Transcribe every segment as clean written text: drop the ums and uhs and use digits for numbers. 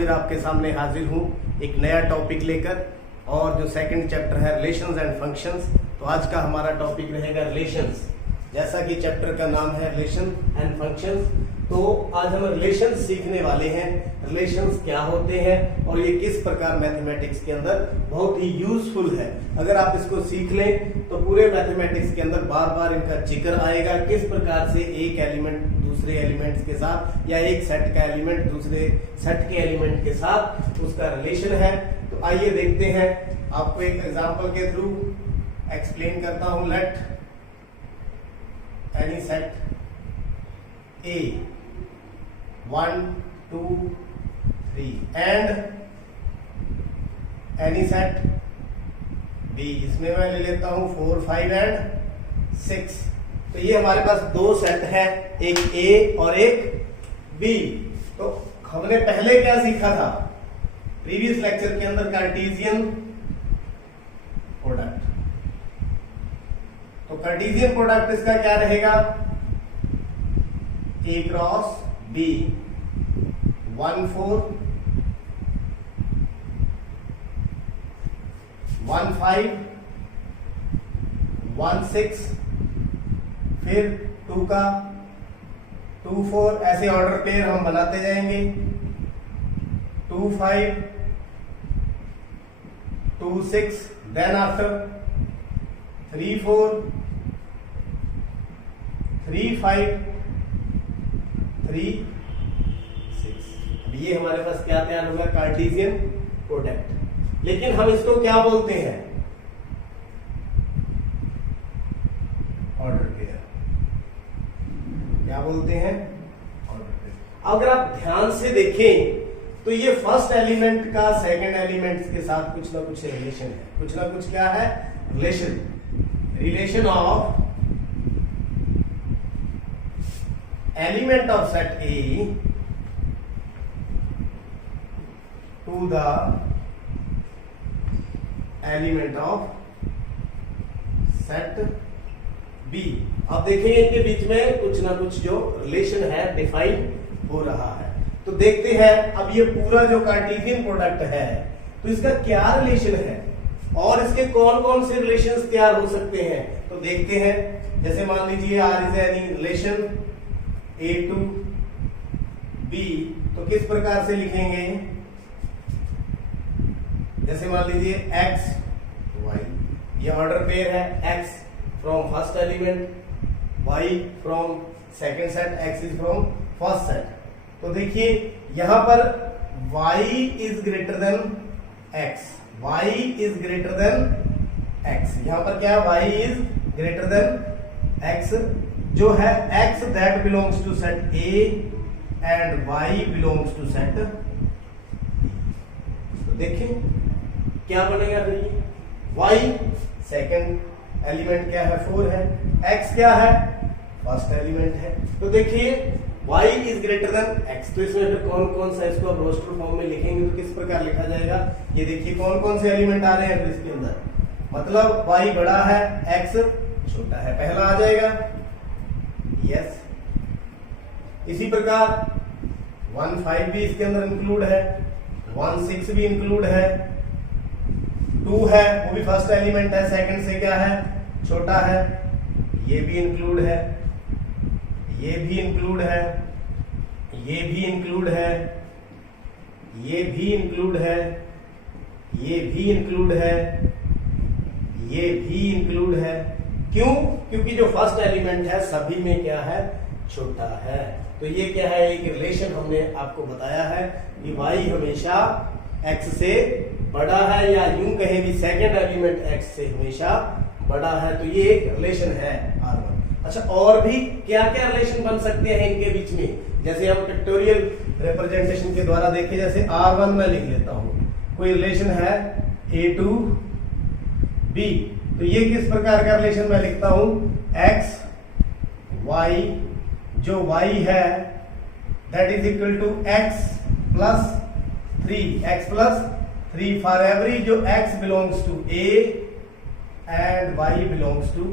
फिर आपके सामने हाजिर हूँ एक नया टॉपिक लेकर, और जो सेकंड चैप्टर है रिलेशंस एंड फंक्शंस। तो आज का हमारा टॉपिक रहेगा रिलेशंस, जैसा कि चैप्टर का नाम है रिलेशन एंड फंक्शंस। तो आज हम रिलेशंस सीखने वाले हैं, रिलेशंस क्या होते हैं और ये किस प्रकार मैथमेटिक्स के अंदर बहुत ही यूजफुल है। अगर आप इसको सीख लें तो पूरे मैथमेटिक्स के अंदर बार बार इनका जिक्र आएगा, किस प्रकार से एक एलिमेंट दूसरे एलिमेंट्स के साथ या एक सेट का एलिमेंट दूसरे सेट के एलिमेंट के साथ उसका रिलेशन है। तो आइए देखते हैं, आपको एक एग्जांपल के थ्रू एक्सप्लेन करता हूं। Let any set A 1 2 3 and any set B, इसमें मैं ले लेता हूं 4 5 एंड 6। तो ये हमारे पास दो सेट है, एक A और एक B। तो हमने पहले क्या सीखा था प्रीवियस लेक्चर के अंदर? Cartesian product. तो कार्टेशियन प्रोडक्ट इसका क्या रहेगा? A क्रॉस B 1 4 1 5 1 6, फिर 2 का 2 4, ऐसे ऑर्डर पेयर हम बनाते जाएंगे। 2 5 2 6, देन आफ्टर 3 4 3 5 3 6। अब ये हमारे पास क्या तैयार होगा? Cartesian product. लेकिन हम इसको क्या बोलते हैं? Order pair. क्या बोलते हैं? Order pair. अगर आप ध्यान से देखें तो ये फर्स्ट एलिमेंट का सेकंड एलिमेंट के साथ कुछ ना कुछ रिलेशन है। कुछ ना कुछ क्या है? Relation of element of set A to the element of set B। अब देखेंगे इनके बीच में कुछ ना कुछ जो रिलेशन है डिफाइन हो रहा है। तो देखते हैं अब ये पूरा जो कार्टेशियन प्रोडक्ट है तो इसका क्या रिलेशन है और इसके कौन कौन से रिलेशंस तैयार हो सकते हैं। तो देखते हैं, जैसे मान लीजिए R is any relation A to B, तो किस प्रकार से लिखेंगे? जैसे मान लीजिए X Y, ये ऑर्डर पेयर है। X from first element, Y from second set, X is from first set. तो देखिए यहां पर Y is greater than X, Y is greater than X। यहां पर क्या है? Y is greater than X जो है X that belongs to set A and Y belongs to set B। तो देखें क्या बनेगा फिर ये? Y सेकंड एलिमेंट क्या है? 4 है। X क्या है? फर्स्ट एलिमेंट है। तो देखिए Y is greater than X। तो इसमें फिर कौन कौन सा, इसको आप रोस्टर फॉर्म में लिखेंगे तो किस प्रकार लिखा जाएगा? ये देखिए कौन कौन से एलिमेंट आ रहे हैं इसके अंदर, मतलब Y बड़ा है, X छोटा है, पहला आ जाएगा। यस, इसी प्रकार 1 5 भी इसके अंदर इंक्लूड है, 1 6 भी इंक्लूड है, 2 है वो भी फर्स्ट एलिमेंट है, सेकंड से क्या है? छोटा है, ये भी इंक्लूड है, ये भी इंक्लूड है, ये भी इंक्लूड है, ये भी इंक्लूड है, ये भी इंक्लूड है, ये भी इंक्लूड है। क्यों? क्योंकि जो फर्स्ट एलिमेंट है सभी में क्या है? छोटा है। तो ये क्या है? एक रिलेशन हमने आपको बताया है कि Y हमेशा X से बड़ा है, या यूं कहें भी सेकंड एलिमेंट X से हमेशा बड़ा है। तो ये एक रिलेशन है R1। अच्छा, और भी क्या क्या रिलेशन बन सकते हैं इनके बीच में? जैसे हम पिक्टोरियल रिप्रेजेंटेशन के द्वारा देखें, जैसे R1 में लिख लेता हूं कोई रिलेशन है A to B। तो ये किस प्रकार का रिलेशन मैं लिखता हूं? X Y, जो Y है that is equal to X plus 3, X plus 3 for every जो X belongs to A and Y belongs to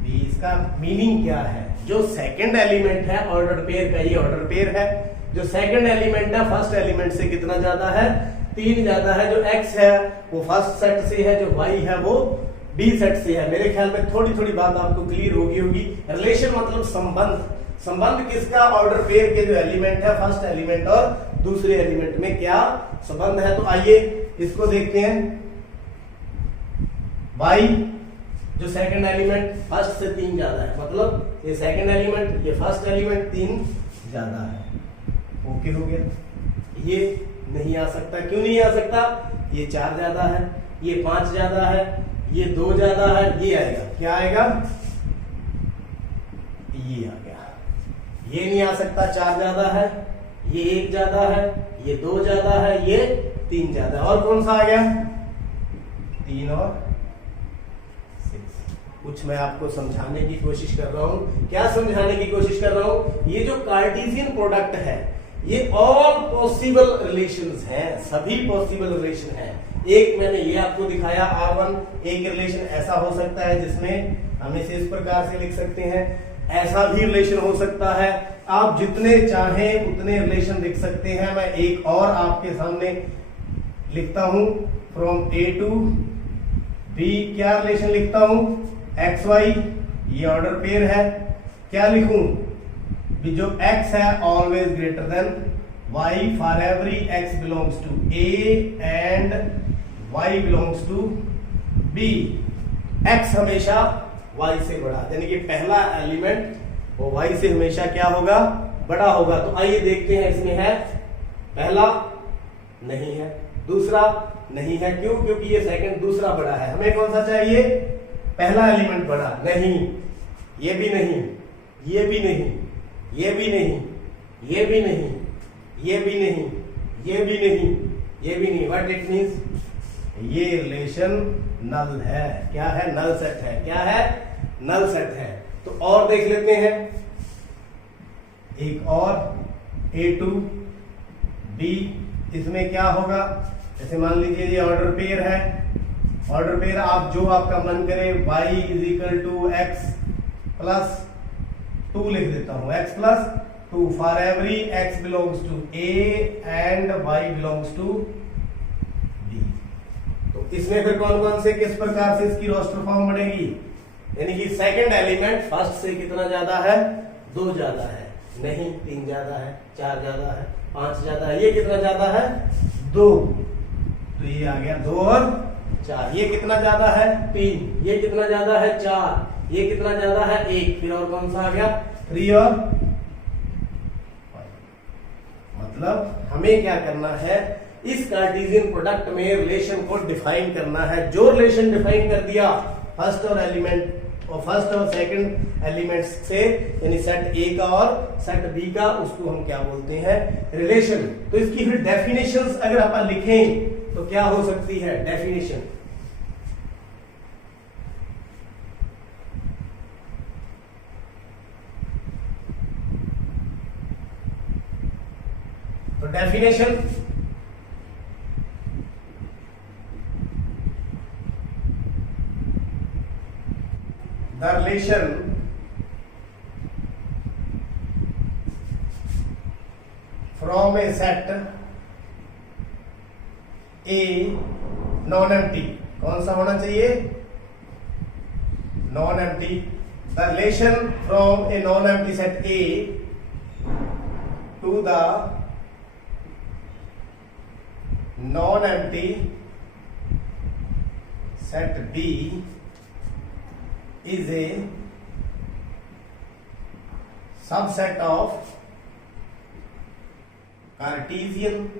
B। इसका मीनिंग क्या है? जो सेकंड एलिमेंट है ऑर्डर पेयर का, ये ऑर्डर पेयर है, जो सेकंड एलिमेंट है फर्स्ट एलिमेंट से कितना ज्यादा है, 3 ज्यादा है। जो x है वो फर्स्ट सेट से है, जो y है वो b सेट से है। मेरे ख्याल में थोड़ी थोड़ी बात आपको क्लियर होगी। रिलेशन मतलब संबंध, संबंध किसका, ऑर्डर पेयर के जो एलिमेंट है फर्स्ट एलिमेंट और दूसरे एलिमेंट में क्या संबंध है। तो आइए इसको देखते हैं। y जो सेकंड एलिमेंट फर्स्ट से 3 ज्यादा है, मतलब ये सेकंड एलिमेंट ये फर्स्ट एलिमेंट 3 ज्यादा है। ओके हो गया। ये नहीं आ सकता, क्यों नहीं आ सकता, ये 4 ज्यादा है, ये 5 ज्यादा है, ये 2 ज्यादा है, ये आएगा, क्या आएगा, ये आ गया। ये नहीं आ सकता, 4 ज्यादा है, ये 1 ज्यादा है, ये 2 ज्यादा है, ये 3 ज्यादा है। और कौन सा आ गया, 3 और 6। कुछ मैं आपको समझाने की कोशिश कर रहा हूं। क्या समझाने की कोशिश कर रहा हूं, ये जो कार्टेशियन प्रोडक्ट है ये ऑल पॉसिबल रिलेशंस हैं, सभी पॉसिबल रिलेशन हैं। एक मैंने ये आपको दिखाया R1, एक रिलेशन ऐसा हो सकता है जिसमें हम इसे इस प्रकार से लिख सकते हैं, ऐसा भी रिलेशन हो सकता है। आप जितने चाहें उतने रिलेशन लिख सकते हैं। मैं एक और आपके सामने लिखता हूं, फ्रॉम A टू B। क्या रिलेशन लिखता हूं, XY, ये ऑर्डर पेयर है। क्या लिखूं, जो x है always greater than y for every x belongs to A and y belongs to B। x हमेशा y से बड़ा, यानी कि पहला एलिमेंट वो y से हमेशा क्या होगा, बड़ा होगा। तो आइए देखते हैं, इसमें है पहला नहीं है, दूसरा नहीं है, क्यों, क्योंकि ये सेकंड दूसरा बड़ा है। हमें कौन सा चाहिए, पहला एलिमेंट बड़ा, नहीं, ये भी नहीं, ये भी नहीं, ये भी नहीं, ये भी नहीं, ये भी नहीं, ये भी नहीं, ये भी नहीं। व्हाट इट मींस, ये रिलेशन नल है। क्या है, नल सेट है। क्या है, नल सेट है। तो और देख लेते हैं एक और, A टू B। इसमें क्या होगा, जैसे मान लीजिए ये ऑर्डर पेयर है, ऑर्डर पेयर आप जो आपका मन करे, y is equal to x plus 2 लिख देता हूं, x plus 2 for every x belongs to A and y belongs to B। तो इसमें फिर कौन कौन से, किस प्रकार से इसकी रोस्टर फॉर्म बनेगी, यानी कि सेकंड एलिमेंट फर्स्ट से कितना ज्यादा है, 2 ज्यादा है, नहीं 3 ज्यादा है, 4 ज्यादा है, 5 ज्यादा है, ये कितना ज्यादा है, 2। तो ये आ गया 2 और 4। ये कितना ज्यादा है, 3। ये कितना ज्यादा है, 4। ये कितना ज्यादा है, 1। फिर और कौन सा आ गया, 3 और 5। मतलब हमें क्या करना है, इस कार्टेशियन प्रोडक्ट में रिलेशन को डिफाइन करना है। जो रिलेशन डिफाइन कर दिया फर्स्ट और एलिमेंट और फर्स्ट और सेकंड एलिमेंट्स से, यानी सेट A का और सेट B का, उसको हम क्या बोलते हैं, रिलेशन। तो इसकी फिर डेफिनेशंस अगर अपन लिखें तो क्या हो सकती है, डेफिनेशन। तो definition, the relation from a set A non empty, कौन सा होना चाहिए, non empty. The relation from a non empty set A to the non-empty set B is a subset of Cartesian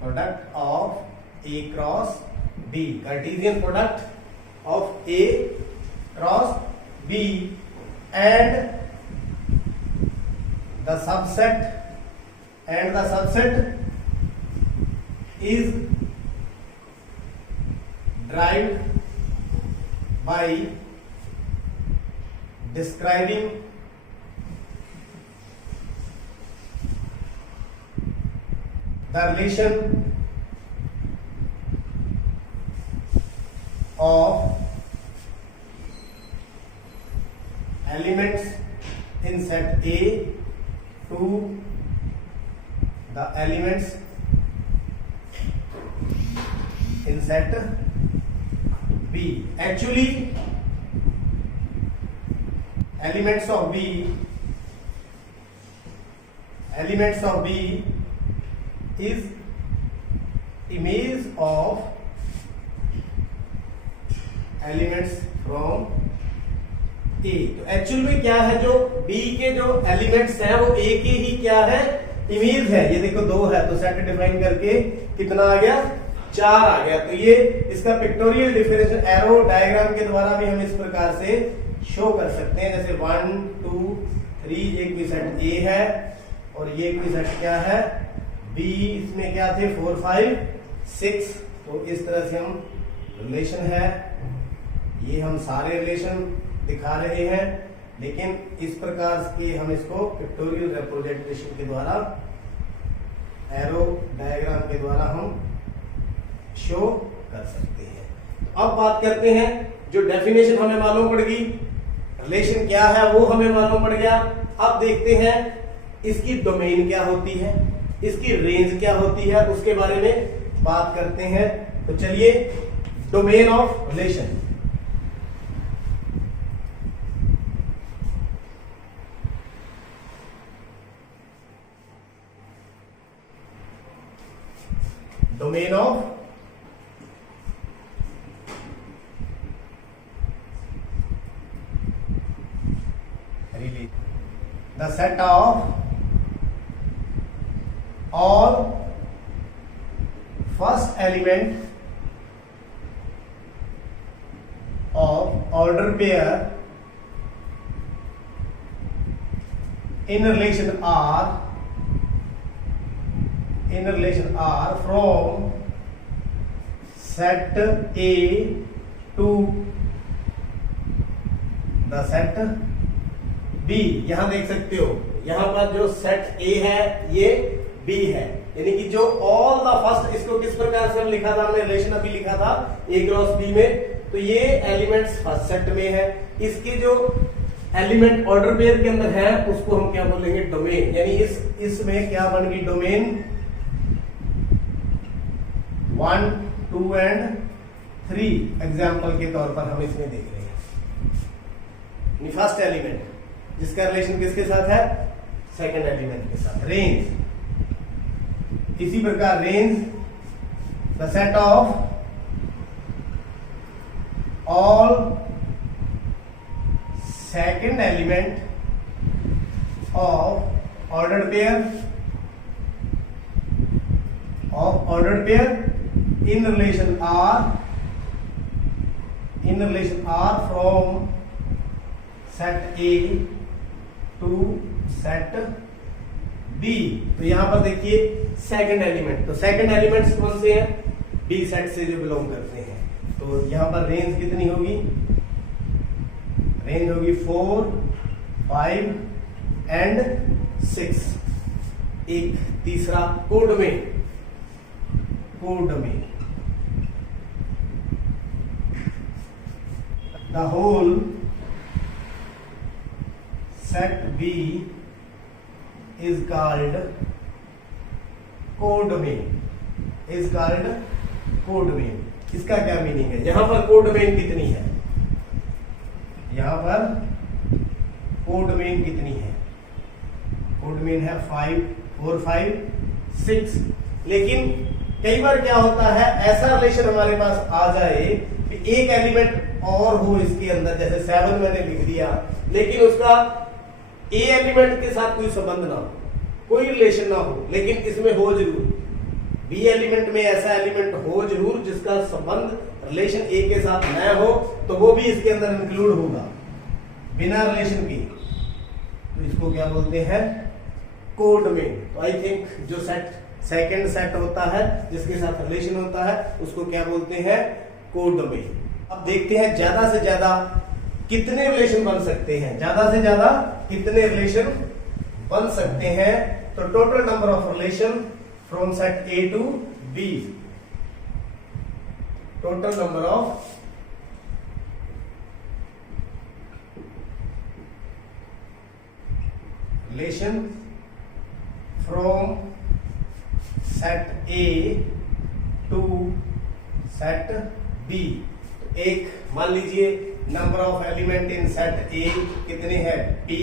product of A cross B, Cartesian product of A cross B, and the subset is derived by describing the relation of elements in set A to the elements in set B. Actually, elements of B is image of elements from A. तो actual में क्या है, जो B के जो elements हैं वो A के ही क्या है, इमेज है। ये देखो 2 है तो सेट डिफाइन करके कितना आ गया, 4 आ गया। तो ये इसका पिक्टोरियल डिफरेंशियल एरो डायग्राम के द्वारा भी हम इस प्रकार से शो कर सकते हैं। जैसे 1 2 3 एक भी सेट A है और ये भी सेट क्या है B, इसमें क्या थे 4 5 6। तो इस तरह से हम रिलेशन है, ये हम सारे रिलेशन दिखा रहे हैं, लेकिन इस प्रकार के हम इसको पिक्टोरियल रिप्रेजेंटेशन के द्वारा, एरो डायग्राम के द्वारा हम शो कर सकते हैं। तो अब बात करते हैं, जो डेफिनेशन हमें मालूम पड़ गई, रिलेशन क्या है वो हमें मालूम पड़ गया। अब देखते हैं इसकी डोमेन क्या होती है, इसकी रेंज क्या होती है, उसके बारे में बात करते हैं। तो चलिए, domain of relation. Domain of the set of all first element of order pair in relation R from set A to the set B। यहां देख सकते हो, यहां पर जो सेट A है ये B है, यानी कि जो ऑल द फर्स्ट, इसको किस प्रकार से हम लिखा था, हमने रिलेशन अभी लिखा था A क्रॉस B में। तो ये एलिमेंट्स फर्स्ट सेट में है, इसके जो एलिमेंट ऑर्डर पेयर के अंदर है उसको हम क्या बोलेंगे, डोमेन। यानी इसमें क्या बन गई, डोमेन 1 2 एंड 3 एग्जाम्पल के तौर पर हम इसमें देख रहे हैं। फर्स्ट एलिमेंट जिसका रिलेशन किसके साथ है, सेकंड एलिमेंट के साथ। रेंज, इसी प्रकार range the set of all second element of ordered pair in relation R from set A to set B। तो यहां पर देखिए सेकंड एलिमेंट, तो सेकंड एलिमेंट्स कौन से हैं, B सेट से जो बिलोंग करते हैं। तो यहां पर रेंज कितनी होगी, रेंज होगी 4 5 एंड 6। एक तीसरा codomain, the whole set B is called codomain. इसका क्या मीनिंग है, यहां पर कोडोमेन कितनी है, यहां पर कोडोमेन कितनी है, कोडोमेन है 5 4 5 6। लेकिन कई बार क्या होता है, ऐसा रिलेशन हमारे पास आ जाए कि एक एलिमेंट और हो इसके अंदर, जैसे 7 मैंने लिख दिया, लेकिन उसका ए एलिमेंट के साथ कोई संबंध ना हो, कोई रिलेशन ना हो, लेकिन इसमें हो जरूर, बी एलिमेंट में ऐसा एलिमेंट हो जरूर जिसका संबंध रिलेशन ए के साथ न हो, तो वो भी इसके अंदर इंक्लूड होगा बिना रिलेशन के। तो इसको क्या बोलते हैं, कोडोमेन। तो आई थिंक जो सेकंड सेट होता है जिसके साथ रिलेशन होता है उसको क्या बोलते हैं, कोडोमेन। अब देखते हैं ज्यादा से ज्यादा कितने रिलेशन बन सकते हैं, ज्यादा से ज्यादा कितने रिलेशन बन सकते हैं। तो total number of relation from set A to B, total number of relation from set A to set B. एक मान लीजिए number of element in set A कितने हैं p,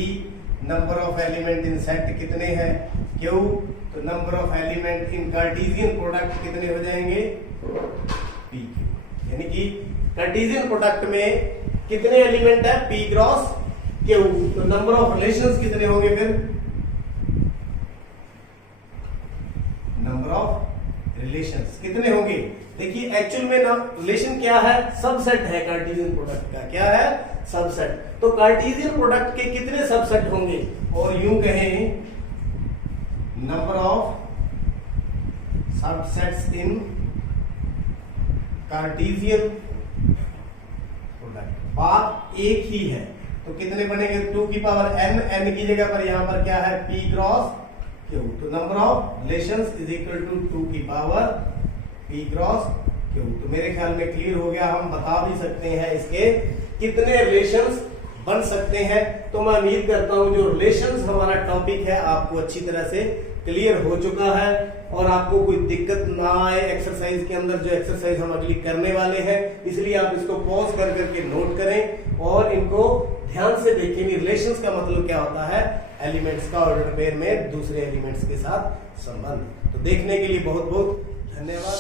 number of element in set कितने हैं q, तो number of element in cartesian product कितने हो जाएंगे p q। यानी कि कार्टेशियन प्रोडक्ट में कितने एलिमेंट है p क्रॉस q, तो नंबर ऑफ रिलेशंस कितने होंगे फिर, नंबर ऑफ रिलेशंस कितने होंगे। देखिए एक्चुअल में ना रिलेशन क्या है, सबसेट है कार्टेशियन प्रोडक्ट का, क्या है सबसेट। तो कार्टेशियन प्रोडक्ट के कितने सबसेट होंगे, और यूं कहें number of subsets in cartesian product बात एक ही है, तो कितने बनेंगे 2 की पावर n, n की जगह पर यहां पर क्या है p क्रॉस q, तो number of relations is equal to 2 की पावर p क्रॉस q। तो मेरे ख्याल में क्लियर हो गया, हम बता भी सकते हैं इसके कितने रिलेशंस बन सकते हैं। तो मैं उम्मीद करता हूं जो रिलेशंस हमारा टॉपिक है आपको अच्छी तरह से क्लियर हो चुका है और आपको कोई दिक्कत ना आए एक्सरसाइज के अंदर, जो एक्सरसाइज हम अगली करने वाले हैं। इसलिए आप इसको पॉज कर करके नोट करें और इनको ध्यान से देखें। रिलेशंस का मतलब क्या होता है, एलिमेंट्स का ऑर्डर पेयर में दूसरे एलिमेंट्स के साथ संबंध। तो देखने के लिए बहुत बहुत धन्यवाद।